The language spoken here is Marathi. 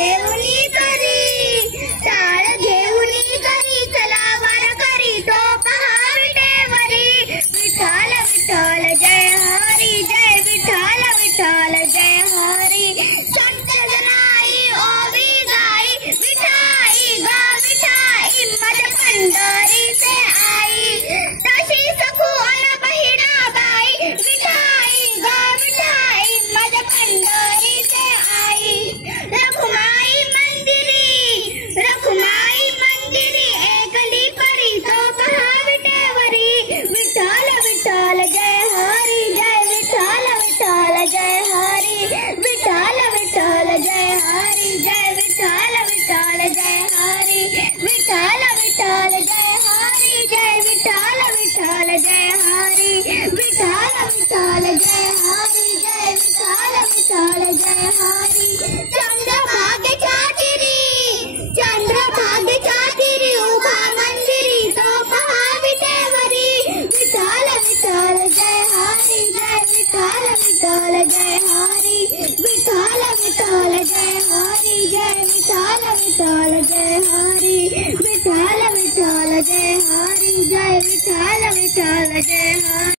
घेऊनी करी, टाळ घेऊनी करी, चला वारकरी तो पहा विटेवरी. विठ्ठल विठ्ठल जय हरी, जय विठ्ठल विठ्ठल जय हरी. संत जनाई ओवी गाई, विठाई गा विठाई मद पंढरीचे आई. तशी सखू अन बहिणा बाई, विठाई गा विठाई मद पंढरीचे आई. रखुमाई मंदिरी, रखुमाई मंदिरी, एकली परी तो पहा विटेवरी. विठ्ठल विठ्ठल जय हरी, जय विठ्ठल विठ्ठल जय हरी. विठ्ठल विठ्ठल जय हरी, जय विठ्ठल विठ्ठल जय हरी. विठ्ठल विठ्ठल जय हरी, जय विठ्ठल विठ्ठल जय हरी. विठ्ठल विठ्ठल जय हरी, जय विठ्ठल विठ्ठल जय हरी. चंद्रभागेच्या तिरी, चंद्रभागेच्या तिरी उभा मंदिरी तो पहा विटेवरी. विठ्ठल विठ्ठल जय हरी, जय विठ्ठल विठ्ठल जय हरी. विठ्ठल विठ्ठल जय हरी, जय विठ्ठल विठ्ठल जय